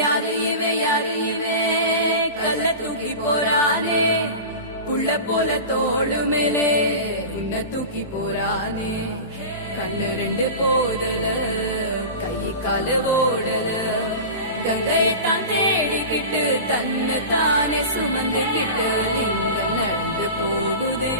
யாரையுமே கல்ல தூக்கி போறானே, புள்ள போல தோடு மேலே உன்னை தூக்கி போறானே. கண்ணு ரெண்டு போதல, கை கால ஓடல, கங்கையத்தான் தேடிக்கிட்டு தன்னு தானே சுமந்துக்கிட்டு லிங்கம் நடந்து போகுதே.